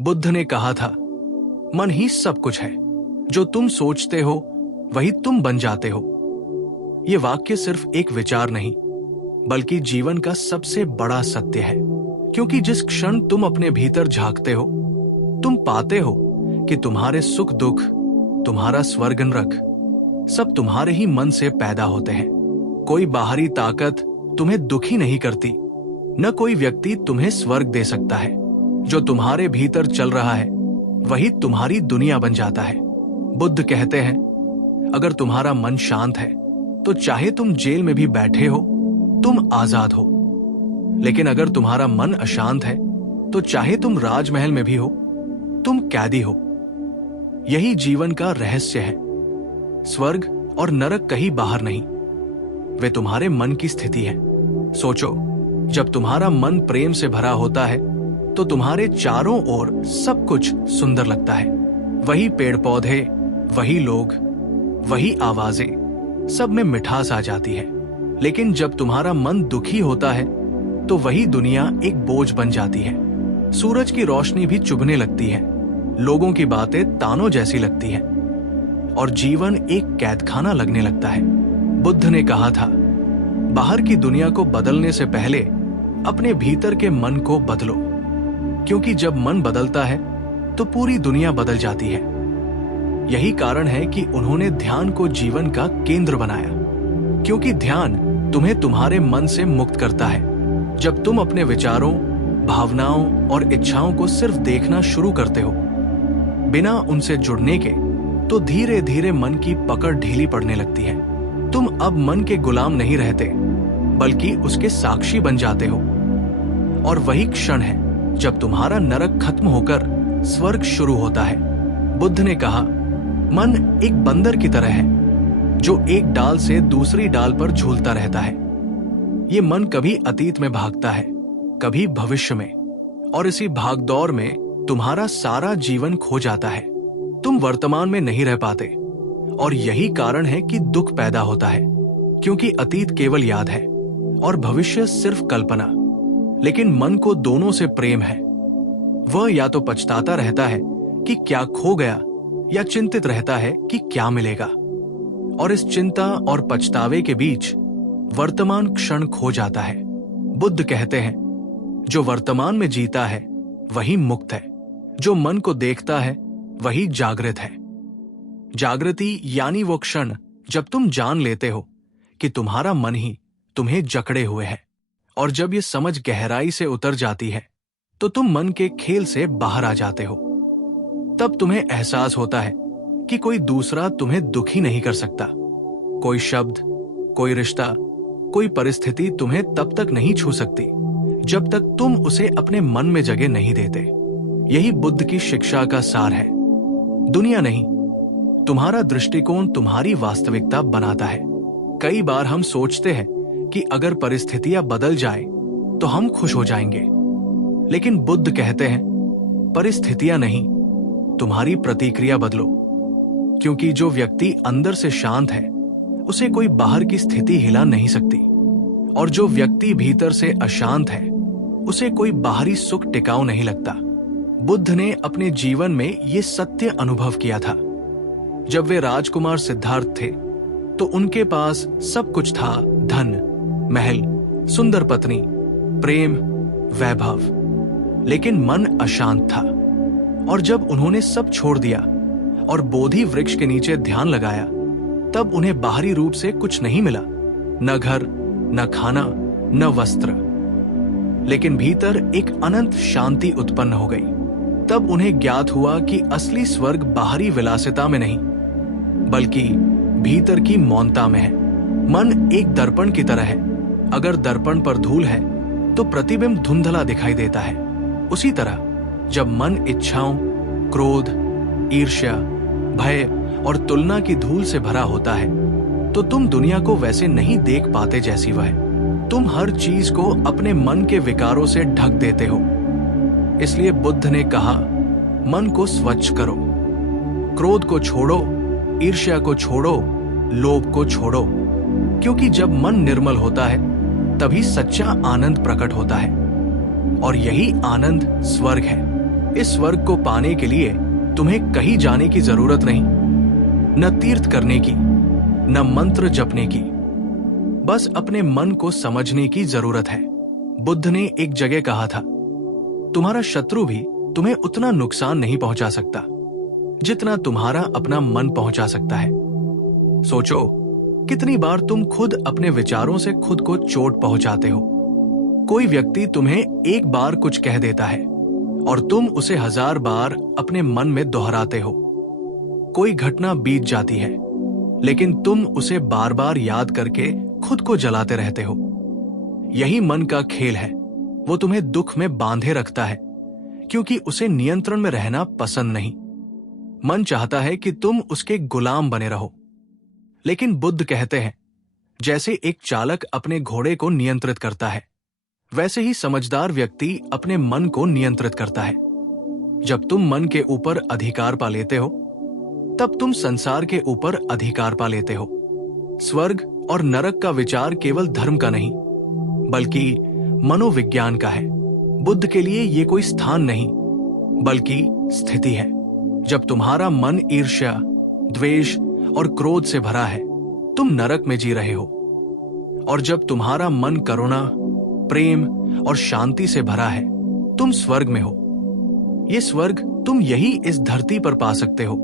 बुद्ध ने कहा था, मन ही सब कुछ है। जो तुम सोचते हो वही तुम बन जाते हो। ये वाक्य सिर्फ एक विचार नहीं, बल्कि जीवन का सबसे बड़ा सत्य है। क्योंकि जिस क्षण तुम अपने भीतर झांकते हो, तुम पाते हो कि तुम्हारे सुख दुख, तुम्हारा स्वर्ग नरक सब तुम्हारे ही मन से पैदा होते हैं। कोई बाहरी ताकत तुम्हें दुखी नहीं करती, न कोई व्यक्ति तुम्हें स्वर्ग दे सकता है। जो तुम्हारे भीतर चल रहा है वही तुम्हारी दुनिया बन जाता है। बुद्ध कहते हैं, अगर तुम्हारा मन शांत है तो चाहे तुम जेल में भी बैठे हो, तुम आजाद हो। लेकिन अगर तुम्हारा मन अशांत है तो चाहे तुम राजमहल में भी हो, तुम कैदी हो। यही जीवन का रहस्य है। स्वर्ग और नरक कहीं बाहर नहीं, वे तुम्हारे मन की स्थिति है। सोचो, जब तुम्हारा मन प्रेम से भरा होता है तो तुम्हारे चारों ओर सब कुछ सुंदर लगता है। वही पेड़ पौधे, वही लोग, वही आवाजें, सब में मिठास आ जाती है। लेकिन जब तुम्हारा मन दुखी होता है तो वही दुनिया एक बोझ बन जाती है। सूरज की रोशनी भी चुभने लगती है, लोगों की बातें तानों जैसी लगती है, और जीवन एक कैदखाना लगने लगता है। बुद्ध ने कहा था, बाहर की दुनिया को बदलने से पहले अपने भीतर के मन को बदलो, क्योंकि जब मन बदलता है तो पूरी दुनिया बदल जाती है। यही कारण है कि उन्होंने ध्यान को जीवन का केंद्र बनाया, क्योंकि ध्यान तुम्हें तुम्हारे मन से मुक्त करता है। जब तुम अपने विचारों, भावनाओं और इच्छाओं को सिर्फ देखना शुरू करते हो, बिना उनसे जुड़ने के, तो धीरे धीरे मन की पकड़ ढीली पड़ने लगती है। तुम अब मन के गुलाम नहीं रहते, बल्कि उसके साक्षी बन जाते हो। और वही क्षण है जब तुम्हारा नरक खत्म होकर स्वर्ग शुरू होता है। बुद्ध ने कहा, मन एक बंदर की तरह है जो एक डाल से दूसरी डाल पर झूलता रहता है। ये मन कभी अतीत में भागता है, कभी भविष्य में, और इसी भागदौड़ में तुम्हारा सारा जीवन खो जाता है। तुम वर्तमान में नहीं रह पाते, और यही कारण है कि दुख पैदा होता है, क्योंकि अतीत केवल याद है और भविष्य सिर्फ कल्पना। लेकिन मन को दोनों से प्रेम है। वह या तो पछताता रहता है कि क्या खो गया, या चिंतित रहता है कि क्या मिलेगा। और इस चिंता और पछतावे के बीच वर्तमान क्षण खो जाता है। बुद्ध कहते हैं, जो वर्तमान में जीता है वही मुक्त है। जो मन को देखता है वही जागृत है। जागृति यानी वो क्षण जब तुम जान लेते हो कि तुम्हारा मन ही तुम्हें जकड़े हुए है। और जब ये समझ गहराई से उतर जाती है तो तुम मन के खेल से बाहर आ जाते हो। तब तुम्हें एहसास होता है कि कोई दूसरा तुम्हें दुखी नहीं कर सकता। कोई शब्द, कोई रिश्ता, कोई परिस्थिति तुम्हें तब तक नहीं छू सकती जब तक तुम उसे अपने मन में जगह नहीं देते। यही बुद्ध की शिक्षा का सार है। दुनिया नहीं, तुम्हारा दृष्टिकोण तुम्हारी वास्तविकता बनाता है। कई बार हम सोचते हैं कि अगर परिस्थितियां बदल जाए तो हम खुश हो जाएंगे, लेकिन बुद्ध कहते हैं, परिस्थितियां नहीं, तुम्हारी प्रतिक्रिया बदलो। क्योंकि जो व्यक्ति अंदर से शांत है उसे कोई बाहर की स्थिति हिला नहीं सकती, और जो व्यक्ति भीतर से अशांत है उसे कोई बाहरी सुख टिकाऊ नहीं लगता। बुद्ध ने अपने जीवन में ये सत्य अनुभव किया था। जब वे राजकुमार सिद्धार्थ थे तो उनके पास सब कुछ था, धन, महल, सुंदर पत्नी, प्रेम, वैभव, लेकिन मन अशांत था। और जब उन्होंने सब छोड़ दिया और बोधि वृक्ष के नीचे ध्यान लगाया, तब उन्हें बाहरी रूप से कुछ नहीं मिला, न घर, न खाना, न वस्त्र, लेकिन भीतर एक अनंत शांति उत्पन्न हो गई। तब उन्हें ज्ञात हुआ कि असली स्वर्ग बाहरी विलासिता में नहीं, बल्कि भीतर की मौनता में है। मन एक दर्पण की तरह है। अगर दर्पण पर धूल है तो प्रतिबिंब धुंधला दिखाई देता है। उसी तरह जब मन इच्छाओं, क्रोध, ईर्ष्या, भय और तुलना की धूल से भरा होता है तो तुम दुनिया को वैसे नहीं देख पाते जैसी वह है। तुम हर चीज को अपने मन के विकारों से ढक देते हो। इसलिए बुद्ध ने कहा, मन को स्वच्छ करो, क्रोध को छोड़ो, ईर्ष्या को छोड़ो, लोभ को छोड़ो, क्योंकि जब मन निर्मल होता है तभी सच्चा आनंद प्रकट होता है, और यही आनंद स्वर्ग है। इस स्वर्ग को पाने के लिए तुम्हें कहीं जाने की जरूरत नहीं, न तीर्थ करने की, न मंत्र जपने की, बस अपने मन को समझने की जरूरत है। बुद्ध ने एक जगह कहा था, तुम्हारा शत्रु भी तुम्हें उतना नुकसान नहीं पहुंचा सकता जितना तुम्हारा अपना मन पहुंचा सकता है। सोचो, कितनी बार तुम खुद अपने विचारों से खुद को चोट पहुंचाते हो। कोई व्यक्ति तुम्हें एक बार कुछ कह देता है और तुम उसे 1000 बार अपने मन में दोहराते हो। कोई घटना बीत जाती है, लेकिन तुम उसे बार बार याद करके खुद को जलाते रहते हो। यही मन का खेल है। वो तुम्हें दुख में बांधे रखता है क्योंकि उसे नियंत्रण में रहना पसंद नहीं। मन चाहता है कि तुम उसके गुलाम बने रहो। लेकिन बुद्ध कहते हैं, जैसे एक चालक अपने घोड़े को नियंत्रित करता है, वैसे ही समझदार व्यक्ति अपने मन को नियंत्रित करता है। जब तुम मन के ऊपर अधिकार पा लेते हो, तब तुम संसार के ऊपर अधिकार पा लेते हो। स्वर्ग और नरक का विचार केवल धर्म का नहीं, बल्कि मनोविज्ञान का है। बुद्ध के लिए ये कोई स्थान नहीं, बल्कि स्थिति है। जब तुम्हारा मन ईर्ष्या, द्वेष और क्रोध से भरा है, तुम नरक में जी रहे हो। और जब तुम्हारा मन करुणा, प्रेम और शांति से भरा है, तुम स्वर्ग में हो। ये स्वर्ग तुम यही इस धरती पर पा सकते हो,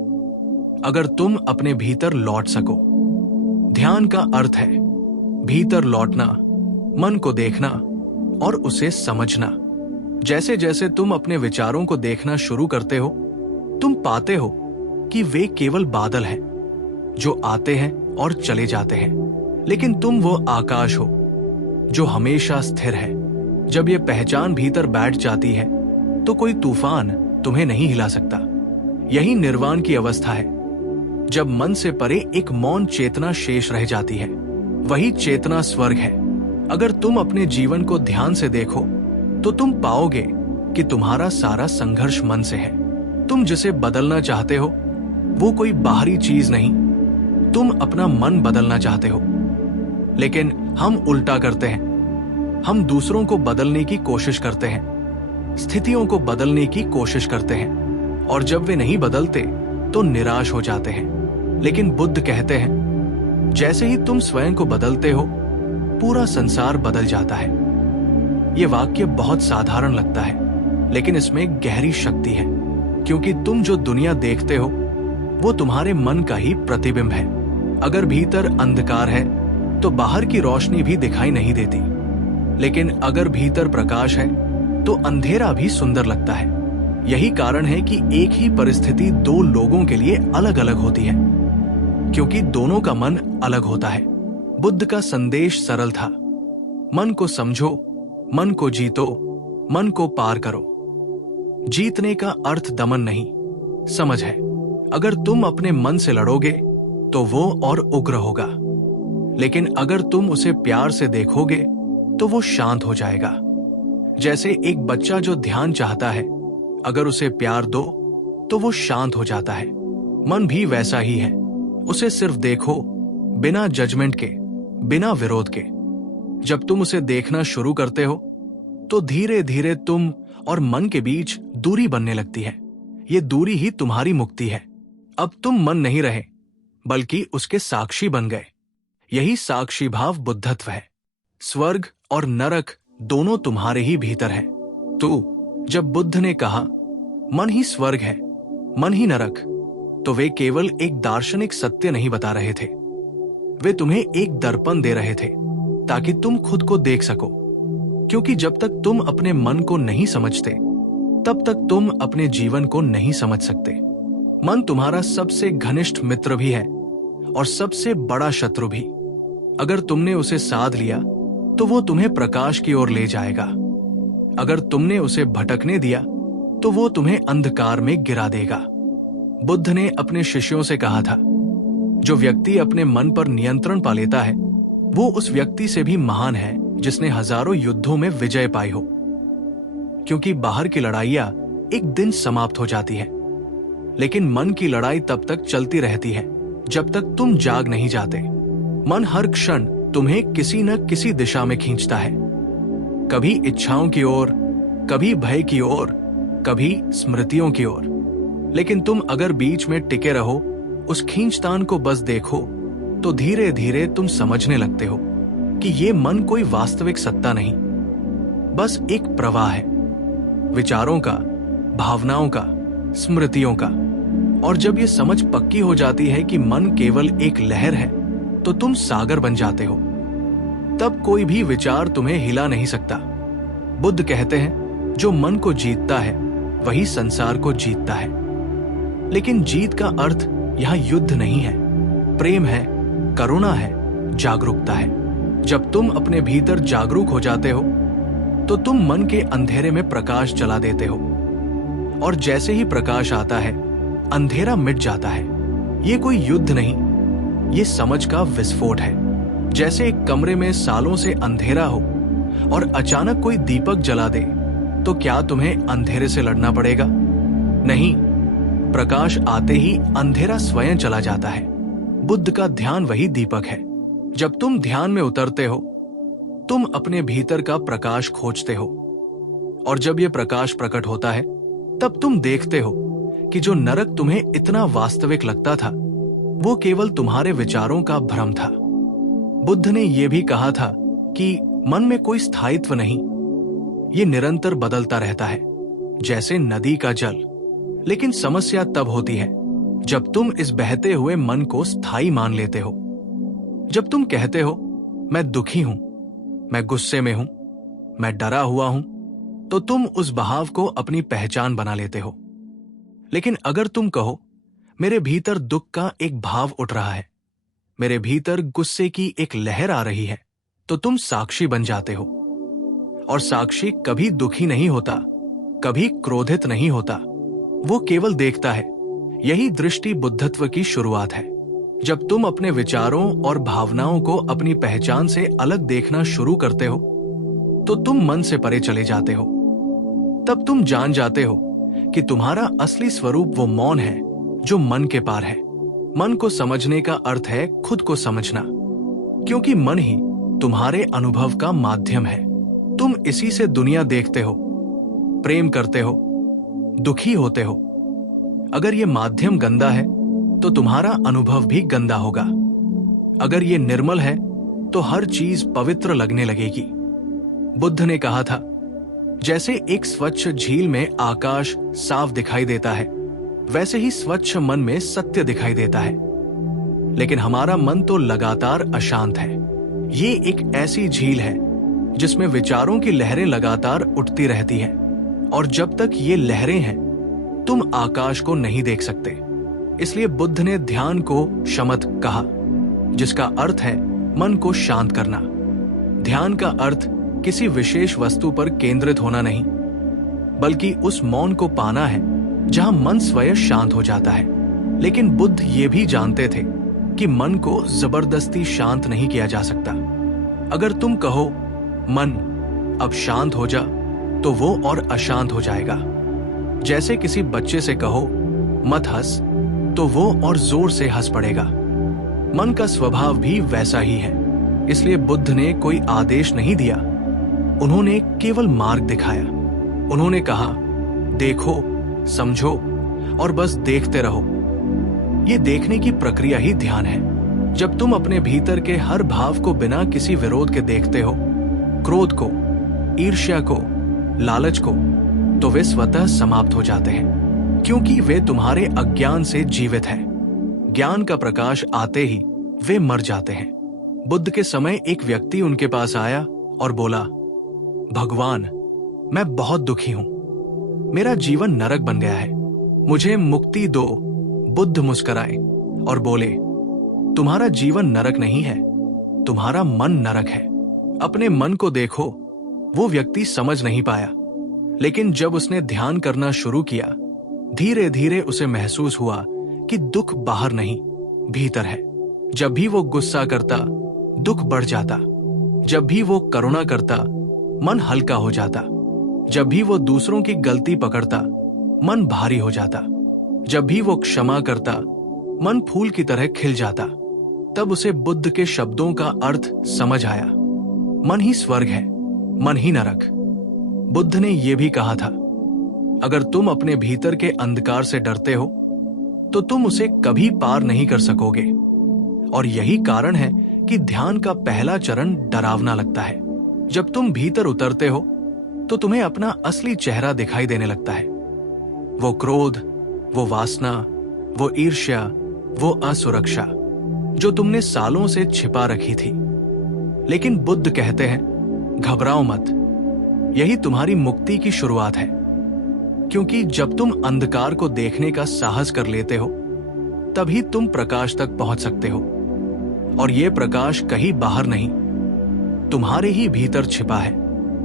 अगर तुम अपने भीतर लौट सको। ध्यान का अर्थ है भीतर लौटना, मन को देखना और उसे समझना। जैसे जैसे तुम अपने विचारों को देखना शुरू करते हो, तुम पाते हो कि वे केवल बादल हैं जो आते हैं और चले जाते हैं, लेकिन तुम वो आकाश हो जो हमेशा स्थिर है। जब ये पहचान भीतर बैठ जाती है, तो कोई तूफान तुम्हें नहीं हिला सकता। यही निर्वाण की अवस्था है, जब मन से परे एक मौन चेतना शेष रह जाती है। वही चेतना स्वर्ग है। अगर तुम अपने जीवन को ध्यान से देखो, तो तुम पाओगे कि तुम्हारा सारा संघर्ष मन से है। तुम जिसे बदलना चाहते हो, वो कोई बाहरी चीज नहीं, तुम अपना मन बदलना चाहते हो। लेकिन हम उल्टा करते हैं। हम दूसरों को बदलने की कोशिश करते हैं, स्थितियों को बदलने की कोशिश करते हैं, और जब वे नहीं बदलते तो निराश हो जाते हैं। लेकिन बुद्ध कहते हैं, जैसे ही तुम स्वयं को बदलते हो, पूरा संसार बदल जाता है। ये वाक्य बहुत साधारण लगता है, लेकिन इसमें गहरी शक्ति है, क्योंकि तुम जो दुनिया देखते हो, वो तुम्हारे मन का ही प्रतिबिंब है। अगर भीतर अंधकार है, तो बाहर की रोशनी भी दिखाई नहीं देती। लेकिन अगर भीतर प्रकाश है, तो अंधेरा भी सुंदर लगता है। यही कारण है कि एक ही परिस्थिति दो लोगों के लिए अलग अलग होती है, क्योंकि दोनों का मन अलग होता है। बुद्ध का संदेश सरल था, मन को समझो, मन को जीतो, मन को पार करो। जीतने का अर्थ दमन नहीं, समझ है। अगर तुम अपने मन से लड़ोगे, तो वो और उग्र होगा। लेकिन अगर तुम उसे प्यार से देखोगे, तो वो शांत हो जाएगा। जैसे एक बच्चा जो ध्यान चाहता है, अगर उसे प्यार दो, तो वो शांत हो जाता है। मन भी वैसा ही है। उसे सिर्फ देखो, बिना जजमेंट के, बिना विरोध के। जब तुम उसे देखना शुरू करते हो, तो धीरे धीरे तुम और मन के बीच दूरी बनने लगती है। ये दूरी ही तुम्हारी मुक्ति है। अब तुम मन नहीं रहे, बल्कि उसके साक्षी बन गए। यही साक्षी भाव बुद्धत्व है। स्वर्ग और नरक दोनों तुम्हारे ही भीतर है। तो जब बुद्ध ने कहा, मन ही स्वर्ग है, मन ही नरक, तो वे केवल एक दार्शनिक सत्य नहीं बता रहे थे। वे तुम्हें एक दर्पण दे रहे थे, ताकि तुम खुद को देख सको। क्योंकि जब तक तुम अपने मन को नहीं समझते, तब तक तुम अपने जीवन को नहीं समझ सकते। मन तुम्हारा सबसे घनिष्ठ मित्र भी है और सबसे बड़ा शत्रु भी। अगर तुमने उसे साध लिया, तो वो तुम्हें प्रकाश की ओर ले जाएगा। अगर तुमने उसे भटकने दिया, तो वो तुम्हें अंधकार में गिरा देगा। बुद्ध ने अपने शिष्यों से कहा था, जो व्यक्ति अपने मन पर नियंत्रण पा लेता है, वो उस व्यक्ति से भी महान है जिसने हजारों युद्धों में विजय पाई हो। क्योंकि बाहर की लड़ाइयां एक दिन समाप्त हो जाती है, लेकिन मन की लड़ाई तब तक चलती रहती है जब तक तुम जाग नहीं जाते। मन हर क्षण तुम्हें किसी न किसी दिशा में खींचता है, कभी इच्छाओं की ओर, कभी भय की ओर, कभी स्मृतियों की ओर। लेकिन तुम अगर बीच में टिके रहो, उस खींचतान को बस देखो, तो धीरे धीरे तुम समझने लगते हो कि ये मन कोई वास्तविक सत्ता नहीं, बस एक प्रवाह है, विचारों का, भावनाओं का, स्मृतियों का। और जब ये समझ पक्की हो जाती है कि मन केवल एक लहर है, तो तुम सागर बन जाते हो। तब कोई भी विचार तुम्हें हिला नहीं सकता। बुद्ध कहते हैं, जो मन को जीतता है वही संसार को जीतता है। लेकिन जीत का अर्थ यहां युद्ध नहीं है, प्रेम है, करुणा है, जागरूकता है। जब तुम अपने भीतर जागरूक हो जाते हो, तो तुम मन के अंधेरे में प्रकाश जला देते हो, और जैसे ही प्रकाश आता है, अंधेरा मिट जाता है। ये कोई युद्ध नहीं, ये समझ का विस्फोट है। जैसे एक कमरे में सालों से अंधेरा हो और अचानक कोई दीपक जला दे, तो क्या तुम्हें अंधेरे से लड़ना पड़ेगा? नहीं, प्रकाश आते ही अंधेरा स्वयं चला जाता है। बुद्ध का ध्यान वही दीपक है। जब तुम ध्यान में उतरते हो, तुम अपने भीतर का प्रकाश खोजते हो, और जब यह प्रकाश प्रकट होता है, तब तुम देखते हो कि जो नरक तुम्हें इतना वास्तविक लगता था, वो केवल तुम्हारे विचारों का भ्रम था। बुद्ध ने यह भी कहा था कि मन में कोई स्थायित्व नहीं, ये निरंतर बदलता रहता है, जैसे नदी का जल। लेकिन समस्या तब होती है जब तुम इस बहते हुए मन को स्थायी मान लेते हो। जब तुम कहते हो, मैं दुखी हूं, मैं गुस्से में हूं, मैं डरा हुआ हूं, तो तुम उस बहाव को अपनी पहचान बना लेते हो। लेकिन अगर तुम कहो, मेरे भीतर दुख का एक भाव उठ रहा है, मेरे भीतर गुस्से की एक लहर आ रही है, तो तुम साक्षी बन जाते हो। और साक्षी कभी दुखी नहीं होता, कभी क्रोधित नहीं होता, वो केवल देखता है। यही दृष्टि बुद्धत्व की शुरुआत है। जब तुम अपने विचारों और भावनाओं को अपनी पहचान से अलग देखना शुरू करते हो, तो तुम मन से परे चले जाते हो। तब तुम जान जाते हो कि तुम्हारा असली स्वरूप वो मौन है जो मन के पार है। मन को समझने का अर्थ है खुद को समझना, क्योंकि मन ही तुम्हारे अनुभव का माध्यम है। तुम इसी से दुनिया देखते हो, प्रेम करते हो, दुखी होते हो। अगर ये माध्यम गंदा है, तो तुम्हारा अनुभव भी गंदा होगा। अगर ये निर्मल है, तो हर चीज पवित्र लगने लगेगी। बुद्ध ने कहा था, जैसे एक स्वच्छ झील में आकाश साफ दिखाई देता है, वैसे ही स्वच्छ मन में सत्य दिखाई देता है। लेकिन हमारा मन तो लगातार अशांत है। ये एक ऐसी झील है जिसमें विचारों की लहरें लगातार उठती रहती हैं, और जब तक ये लहरें हैं, तुम आकाश को नहीं देख सकते। इसलिए बुद्ध ने ध्यान को शमत कहा, जिसका अर्थ है मन को शांत करना। ध्यान का अर्थ किसी विशेष वस्तु पर केंद्रित होना नहीं, बल्कि उस मौन को पाना है जहां मन स्वयं शांत हो जाता है। लेकिन बुद्ध ये भी जानते थे कि मन को जबरदस्ती शांत नहीं किया जा सकता। अगर तुम कहो, मन अब शांत हो जा, तो वो और अशांत हो जाएगा। जैसे किसी बच्चे से कहो, मत हंस, तो वो और जोर से हंस पड़ेगा। मन का स्वभाव भी वैसा ही है। इसलिए बुद्ध ने कोई आदेश नहीं दिया, उन्होंने केवल मार्ग दिखाया। उन्होंने कहा, देखो, समझो और बस देखते रहो। ये देखने की प्रक्रिया ही ध्यान है। जब तुम अपने भीतर के हर भाव को बिना किसी विरोध के देखते हो, क्रोध को, ईर्ष्या को, लालच को, तो वे स्वतः समाप्त हो जाते हैं, क्योंकि वे तुम्हारे अज्ञान से जीवित हैं। ज्ञान का प्रकाश आते ही वे मर जाते हैं। बुद्ध के समय एक व्यक्ति उनके पास आया और बोला, भगवान, मैं बहुत दुखी हूं, मेरा जीवन नरक बन गया है, मुझे मुक्ति दो। बुद्ध मुस्कुराए और बोले, तुम्हारा जीवन नरक नहीं है, तुम्हारा मन नरक है। अपने मन को देखो। वो व्यक्ति समझ नहीं पाया, लेकिन जब उसने ध्यान करना शुरू किया, धीरे धीरे उसे महसूस हुआ कि दुख बाहर नहीं, भीतर है। जब भी वो गुस्सा करता, दुख बढ़ जाता। जब भी वो करुणा करता, मन हल्का हो जाता। जब भी वो दूसरों की गलती पकड़ता, मन भारी हो जाता। जब भी वो क्षमा करता, मन फूल की तरह खिल जाता। तब उसे बुद्ध के शब्दों का अर्थ समझ आया। मन ही स्वर्ग है, मन ही नरक। बुद्ध ने यह भी कहा था, अगर तुम अपने भीतर के अंधकार से डरते हो तो तुम उसे कभी पार नहीं कर सकोगे। और यही कारण है कि ध्यान का पहला चरण डरावना लगता है। जब तुम भीतर उतरते हो तो तुम्हें अपना असली चेहरा दिखाई देने लगता है। वो क्रोध, वो वासना, वो ईर्ष्या, वो असुरक्षा जो तुमने सालों से छिपा रखी थी। लेकिन बुद्ध कहते हैं, घबराओ मत, यही तुम्हारी मुक्ति की शुरुआत है। क्योंकि जब तुम अंधकार को देखने का साहस कर लेते हो तभी तुम प्रकाश तक पहुंच सकते हो। और यह प्रकाश कहीं बाहर नहीं, तुम्हारे ही भीतर छिपा है।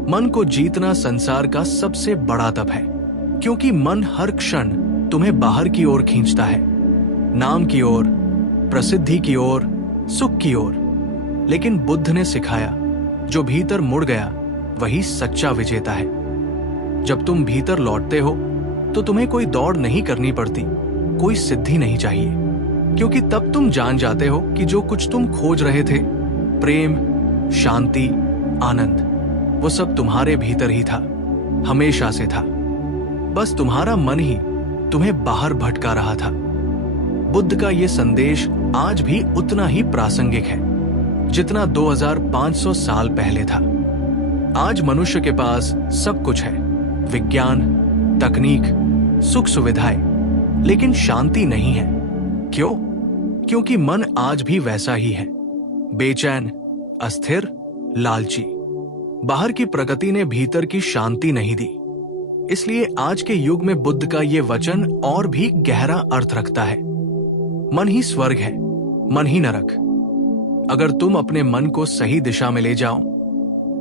मन को जीतना संसार का सबसे बड़ा तप है, क्योंकि मन हर क्षण तुम्हें बाहर की ओर खींचता है, नाम की ओर, प्रसिद्धि की ओर, सुख की ओर। लेकिन बुद्ध ने सिखाया, जो भीतर मुड़ गया वही सच्चा विजेता है। जब तुम भीतर लौटते हो तो तुम्हें कोई दौड़ नहीं करनी पड़ती, कोई सिद्धि नहीं चाहिए, क्योंकि तब तुम जान जाते हो कि जो कुछ तुम खोज रहे थे, प्रेम, शांति, आनंद, वो सब तुम्हारे भीतर ही था, हमेशा से था। बस तुम्हारा मन ही तुम्हें बाहर भटका रहा था। बुद्ध का ये संदेश आज भी उतना ही प्रासंगिक है जितना 2500 साल पहले था। आज मनुष्य के पास सब कुछ है, विज्ञान, तकनीक, सुख सुविधाएं, लेकिन शांति नहीं है। क्यों? क्योंकि मन आज भी वैसा ही है, बेचैन, अस्थिर, लालची। बाहर की प्रकृति ने भीतर की शांति नहीं दी। इसलिए आज के युग में बुद्ध का ये वचन और भी गहरा अर्थ रखता है। मन ही स्वर्ग है, मन ही नरक। अगर तुम अपने मन को सही दिशा में ले जाओ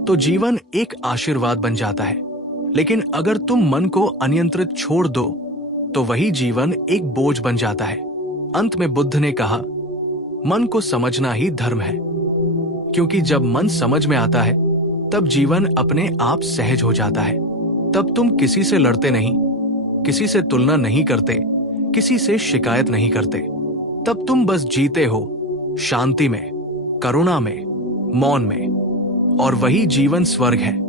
तो जीवन एक आशीर्वाद बन जाता है। लेकिन अगर तुम मन को अनियंत्रित छोड़ दो तो वही जीवन एक बोझ बन जाता है। अंत में बुद्ध ने कहा, मन को समझना ही धर्म है, क्योंकि जब मन समझ में आता है तब जीवन अपने आप सहज हो जाता है। तब तुम किसी से लड़ते नहीं, किसी से तुलना नहीं करते, किसी से शिकायत नहीं करते। तब तुम बस जीते हो, शांति में, करुणा में, मौन में। और वही जीवन स्वर्ग है,